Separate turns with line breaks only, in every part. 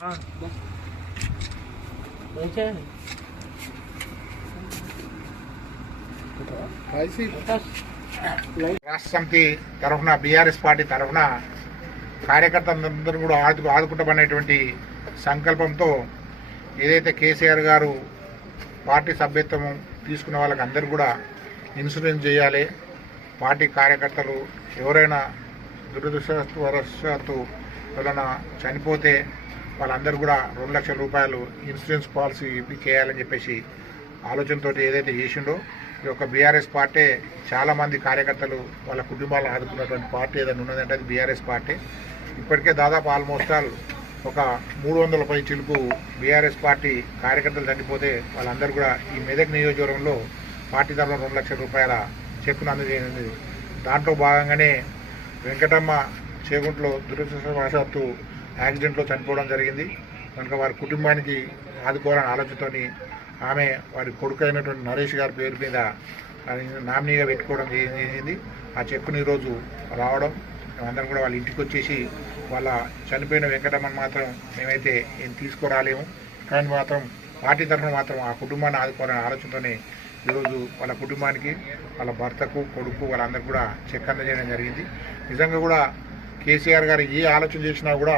రాష్ట్ర సమితి తరఫున బీఆర్ఎస్ పార్టీ తరఫున కార్యకర్తలందరూ కూడా ఆదుకు ఆదుకుంటామనేటువంటి సంకల్పంతో ఏదైతే కేసీఆర్ గారు పార్టీ సభ్యత్వం తీసుకున్న వాళ్ళకి అందరూ కూడా ఇన్సూరెన్స్ చేయాలి. పార్టీ కార్యకర్తలు ఎవరైనా దురదృష్టవశాత్తు ఎవరైనా చనిపోతే వాళ్ళందరూ కూడా రెండు లక్షల రూపాయలు ఇన్సూరెన్స్ పాలసీ చేయాలని చెప్పేసి ఆలోచనతో ఏదైతే చేసిండో ఈ యొక్క బీఆర్ఎస్ పార్టీ చాలామంది కార్యకర్తలు వాళ్ళ కుటుంబాలను ఆదుకున్నటువంటి పార్టీ ఏదైనా ఉన్నదంటే అది బీఆర్ఎస్ పార్టీ. ఇప్పటికే దాదాపు ఆల్మోస్ట్ ఆల్ ఒక మూడు వందల పై చిలుపు బీఆర్ఎస్ పార్టీ కార్యకర్తలు చనిపోతే వాళ్ళందరూ కూడా ఈ మెదక్ నియోజకవర్గంలో పార్టీ తరఫున రెండు లక్షల రూపాయల చెక్కును అందజేయనుంది. దాంట్లో భాగంగానే వెంకటమ్మ చేగుంట్లో దురదృష్టవశాత్తు యాక్సిడెంట్లో చనిపోవడం జరిగింది. కనుక వారి కుటుంబానికి ఆదుకోవాలని ఆలోచనతోని ఆమె వారి కొడుకు అయినటువంటి నరేష్ గారి పేరు మీద నామినీగా పెట్టుకోవడం జరిగింది. ఆ చెక్కుని ఈరోజు రావడం. మేమందరం కూడా వాళ్ళ ఇంటికి వచ్చేసి వాళ్ళ చనిపోయిన వెంకటమ్మని మాత్రం మేమైతే ఏం తీసుకురాలేము. కానీ మాత్రం పార్టీ తరఫున మాత్రం ఆ కుటుంబాన్ని ఆదుకోవాలనే ఆలోచనతోనే ఈరోజు వాళ్ళ కుటుంబానికి వాళ్ళ భర్తకు కొడుకు వాళ్ళందరూ కూడా చెక్ అందజేయడం జరిగింది. నిజంగా కూడా కేసీఆర్ గారు ఏ ఆలోచన చేసినా కూడా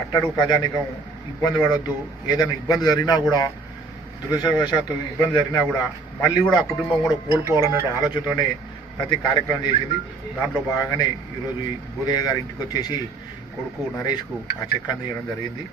అట్టడుగు ప్రజానికం ఇబ్బంది పడవద్దు ఏదైనా ఇబ్బంది జరిగినా కూడా దురదృష్టవశాత్తు ఇబ్బంది జరిగినా కూడా మళ్ళీ కూడా ఆ కుటుంబం కూడా కోల్పోవాలనే ఆలోచనతోనే ప్రతి కార్యక్రమం చేసింది. దాంట్లో భాగంగానే ఈరోజు ఈ భూదేవి గారి ఇంటికి వచ్చేసి కొడుకు నరేష్కు ఆ చెక్ అందజేయడం జరిగింది.